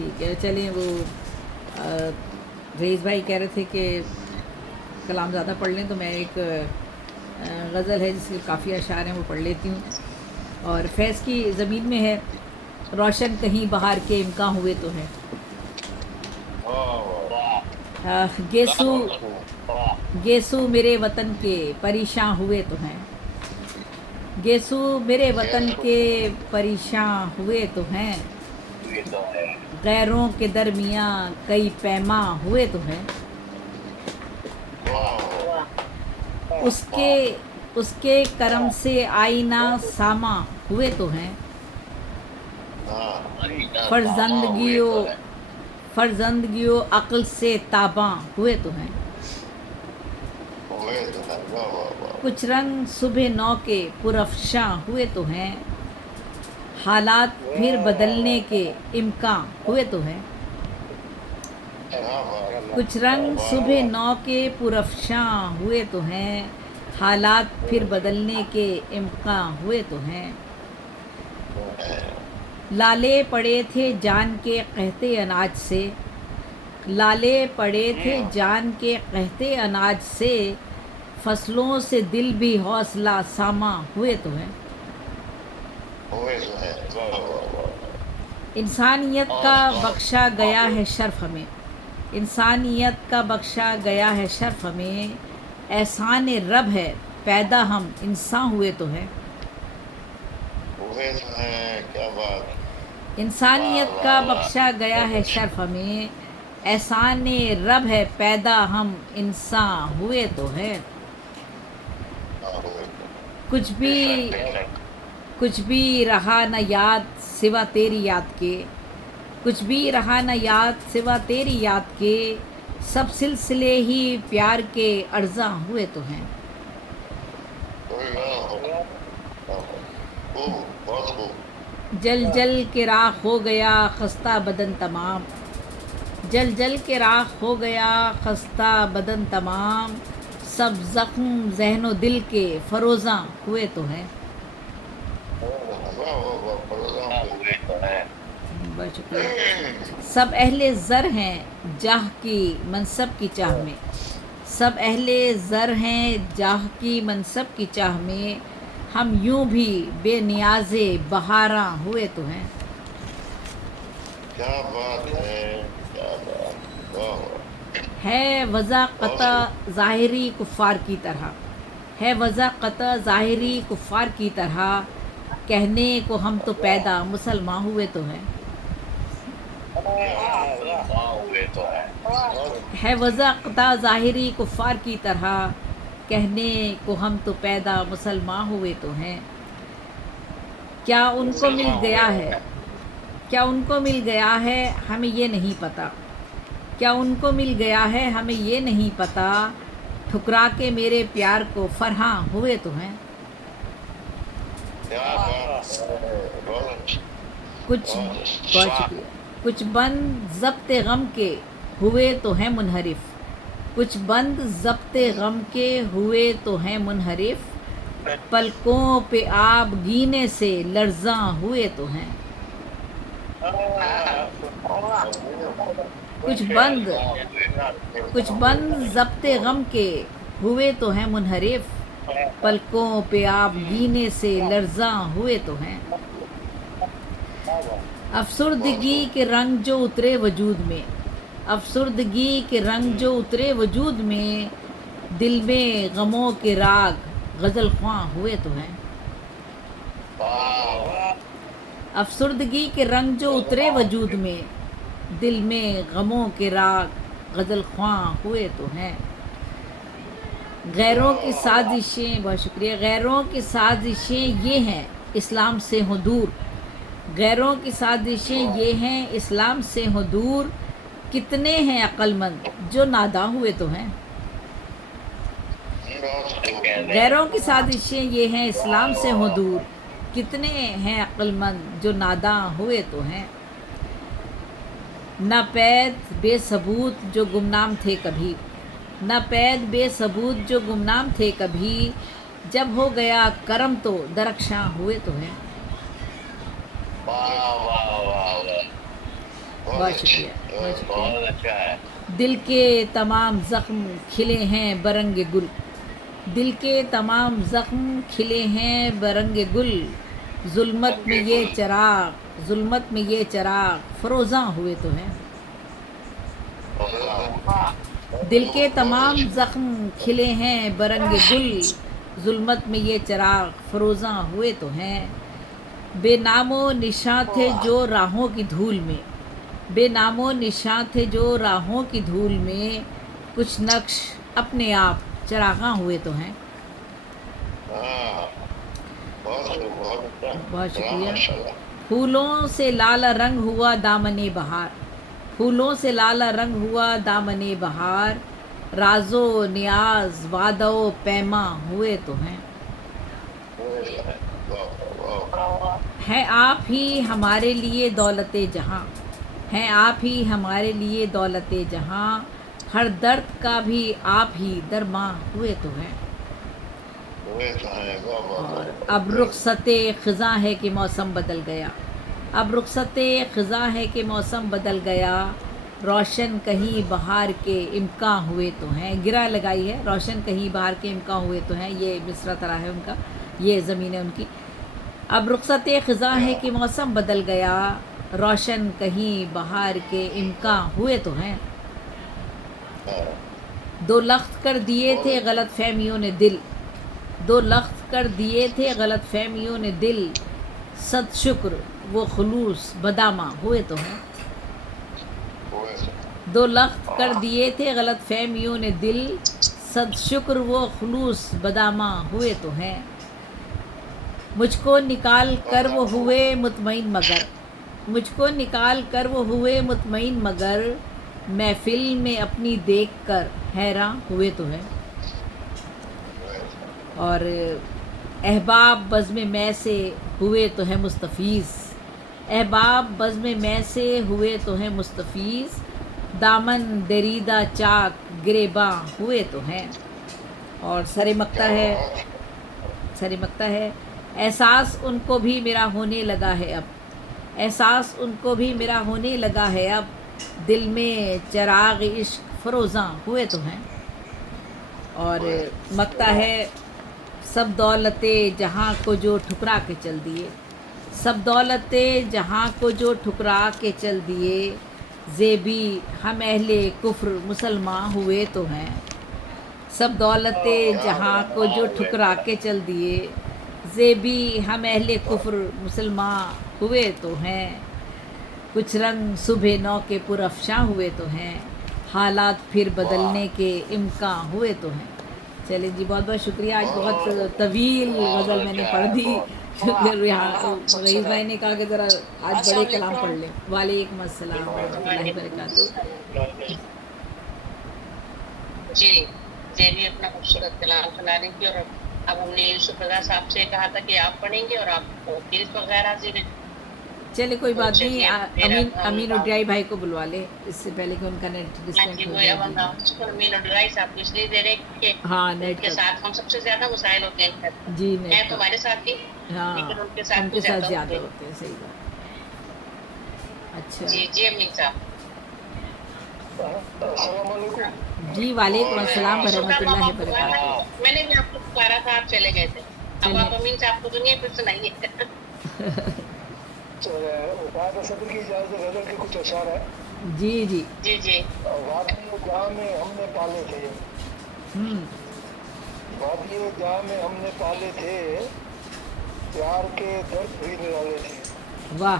ٹھیک ہے چلیں وہ رئیس بھائی کہہ رہے تھے کہ کلام زیادہ پڑھ لیں تو میں ایک غزل ہے جس کے کافی اشعار ہیں وہ پڑھ لیتی ہوں. اور فیض کی زمین میں ہے روشن کہیں بہار کے امکان ہوئے تو ہے. گیسو گیسو میرے وطن کے پریشاں ہوئے تو ہیں. گیسو میرے وطن کے پریشاں ہوئے تو ہیں. غیروں کے درمیان کئی پیماں ہوئے تو ہیں. اس کے کرم سے آئینہ ساماں ہوئے تو ہیں. فرزندگیوں عقل سے تاباں ہوئے تو ہیں. کچھ رنگ صبح نو کے پرافشاں ہوئے تو ہیں. حالات پھر بدلنے کے امکان ہوئے تو ہیں. کچھ رنگ صبح نو کے پرافشاں ہوئے تو ہیں. حالات پھر بدلنے کے امکان ہوئے تو ہیں. لالے پڑے تھے جان کے قحطِ اناج سے. لالے پڑے تھے جان کے قحطِ اناج سے. فصلوں سے دل بھی حوصلہ ساماں ہوئے تو ہیں. انسانیت کا بخشا گیا ہے شرف ہمیں. انسانیت کا بخشا گیا ہے شرف ہمیں. احسان رب ہے پیدا ہم انسان ہوئے تو ہیں. انسانیت کا بخشا گیا ہے شرف ہمیں. احسان رب ہے پیدا ہم انسان ہوئے تو ہیں. کچھ بھی رہا نہ یاد سوا تیری یاد کے. کچھ بھی رہا نہ یاد سوا تیری یاد کے. سب سلسلے ہی پیار کے ارزاں ہوئے تو ہیں. جل جل کے راکھ ہو گیا خستہ بدن تمام. جل جل کے راکھ ہو گیا خستہ بدن تمام. سب زخم ذہن و دل کے فروزاں ہوئے تو ہیں. بہت شکریہ. سب اہل زر ہیں جاہ کی منصب کی چاہ میں. سب اہل زر ہیں جاہ کی منصب کی چاہ میں. ہم یوں بھی بے نیاز بہاراں ہوئے تو ہیں. ہے وضع قطع ظاہری کفار کی طرح. ہے وضع قطع ظاہری کفار کی طرح. کہنے کو ہم تو پیدا مسلمان ہوئے تو ہیں. ہے وضع قطع ظاہری کفار کی طرح. کہنے کو ہم تو پیدا مسلمان ہوئے تو ہیں. کیا ان کو مل گیا ہے کیا ان کو مل گیا ہے ہمیں یہ نہیں پتہ. کیا ان کو مل گیا ہے ہمیں یہ نہیں پتہ. ٹھکرا کے میرے پیار کو فرحاں ہوئے تو ہیں. کچھ بند ضبط غم کے ہوئے تو ہیں منحرف. کچھ بند ضبط غم کے ہوئے تو ہیں منحرف. پلکوں پہ آب گینے سے لرزاں ہوئے تو ہیں. کچھ بند ضبط غم کے ہوئے تو ہیں منحرف. پلکوں پہ آب گینے سے لرزاں ہوئے تو ہیں. افسردگی کے رنگ جو اترے وجود میں. افسردگی کے رنگ جو اترے وجود میں. دل میں غموں کے راگ غزل خواں ہوئے تو ہیں. افسردگی کے رنگ جو اترے وجود میں. دل میں غموں کے راگ غزل خواں ہوئے تو ہیں. غیروں کی سازشیں بہت شکریہ. غیروں کی سازشیں یہ ہیں اسلام سے ہوں دور. غیروں کی سازشیں یہ ہیں اسلام سے ہوں دور. کتنے ہیں عقل مند جو ناداں ہوئے تو ہیں. غیروں کی سازشیں یہ ہیں اسلام سے ہوں دور. کتنے ہیں عقل مند جو ناداں ہوئے تو ہیں. نہ پید بے ثبوت جو گمنام تھے کبھی. نہ پید بے ثبوت جو گمنام تھے کبھی. جب ہو گیا کرم تو درخشاں ہوئے تو ہیں. بہت شکریہ، بہت شکریہ۔ بہت اچھا ہے۔ دل کے تمام زخم کھلے ہیں برنگ گل، دل کے تمام زخم کھلے ہیں برنگ گل، ظلمت میں یہ چراغ، ظلمت میں یہ چراغ فروزاں ہوئے تو ہیں۔ دل کے تمام زخم کھلے ہیں برنگ گل، ظلمت میں یہ چراغ فروزاں ہوئے تو ہیں۔ بے نام و نشاں تھے جو راہوں کی دھول میں، بے نام و نشاں تھے جو راہوں کی دھول میں، کچھ نقش اپنے آپ چراغاں ہوئے تو ہیں۔ بہت شکریہ۔ پھولوں سے لالا رنگ ہوا دامن بہار، پھولوں سے لالا رنگ ہوا دامن بہار، راز و نیاز وعدہ و پیماں ہوئے تو ہیں۔ ہے آپ ہی ہمارے لیے دولت جہاں، ہیں آپ ہی ہمارے لیے دولت جہاں، ہر درد کا بھی آپ ہی درماں ہوئے تو ہیں۔ اور اب رخصت خزاں ہے کہ موسم بدل گیا، اب رخصت خزاں ہے کہ موسم بدل گیا، روشن کہیں بہار کے امکاں ہوئے تو ہیں۔ گرہ لگائی ہے، روشن کہیں بہار کے امکاں ہوئے تو ہیں، یہ مصرع طرح ہے ان کا، یہ زمین ہے ان کی۔ اب رخصت خزاں ہے کہ موسم بدل گیا، روشن کہیں بہار کے امکاں ہوئے تو ہیں۔ دو لخت کر دیے تھے غلط فہمیوں نے دل، دو لخت کر دیے تھے غلط فہمیوں نے دل، صد شکر وہ خلوص بداماں ہوئے تو ہیں۔ دو لخت کر دیے تھے غلط فہمیوں نے دل، صد شکر وہ خلوص بداماں ہوئے تو ہیں۔ مجھ کو نکال کر وہ ہوئے مطمئن مگر، مجھ کو نکال کر وہ ہوئے مطمئن مگر، محفل میں اپنی دیکھ کر حیراں ہوئے تو ہیں۔ اور احباب بزم میں سے ہوئے تو ہیں مستفیض، احباب بزم میں سے ہوئے تو ہیں مستفیض، دامن دریدہ چاک گریباں ہوئے تو ہیں۔ اور سر مقطع ہے، سر مقطع ہے، احساس ان کو بھی میرا ہونے لگا ہے اب، احساس ان کو بھی میرا ہونے لگا ہے اب، دل میں چراغ عشق فروزاں ہوئے تو ہیں۔ اور مقطع ہے، سب دولت جہاں کو جو ٹھکرا کے چل دیے، سب دولت جہاں کو جو ٹھکرا کے چل دیے، زیبی ہم اہل کفر مسلمان ہوئے تو ہیں۔ سب دولت جہاں کو جو ٹھکرا کے چل دیے، زیبی ہم اہل کفر مسلمان ہوئے تو ہیں۔ کچھ رنگ صبح نو کے پرافشاں ہوئے تو ہیں، حالات پھر بدلنے کے امکان ہوئے تو ہیں۔ چلیں جی، بہت بہت شکریہ۔ آج بہت طویل غزل میں نے پڑھ دی، رئیس بھائی نے کہا کہ ذرا آج بڑے کلام پڑھ لیں۔ وعلیکم السلام ورحمۃ اللہ وبرکاتہ۔ جی یہ بھی اپنا خوبصورت کلام سنا رہی تھی، اور اب ہم نے یوسف رضا صاحب سے کہا تھا کہ آپ پڑھیں گے، اور آپ کو فیس وغیرہ سے چلے کوئی بات نہیں، امین اڈیائی بھائی کو بلوا لے اس سے پہلے کہ ان کا نیٹ ڈسکنیکٹ ہو جائے۔ امین اڈیائی صاحب کو اس لیے دے رہے کہ ہاں، ان نیٹ کے ساتھ ہم سب سے زیادہ مسائل ہوتے ہیں، جی ہیں نیٹ تو ہمارے ساتھ ہی، ہاں، لیکن ان کے ان ساتھ کے ساتھ زیادہ زیادہ ہوتے ہوتے ہیں، صحیح بات۔ اچھا جی جی امین صاحب۔ السلام علیکم جی، وعلیکم السلام ورحمۃ اللہ وبرکاتہ۔ میں نے بھی آپ کو پکارا تھا، آپ چلے گئے تھے، اب آپ امین صاحب کو دنیا پھر سنائیے۔ وفاد صدر کی اجازت غزل کے کچھ اشعار ہے۔ جی جی جی جی وادی جہاں میں ہم نے پالے تھے، وادی جہاں میں ہم نے پالے تھے، پیار کے درد بھی نرالے تھے، واہ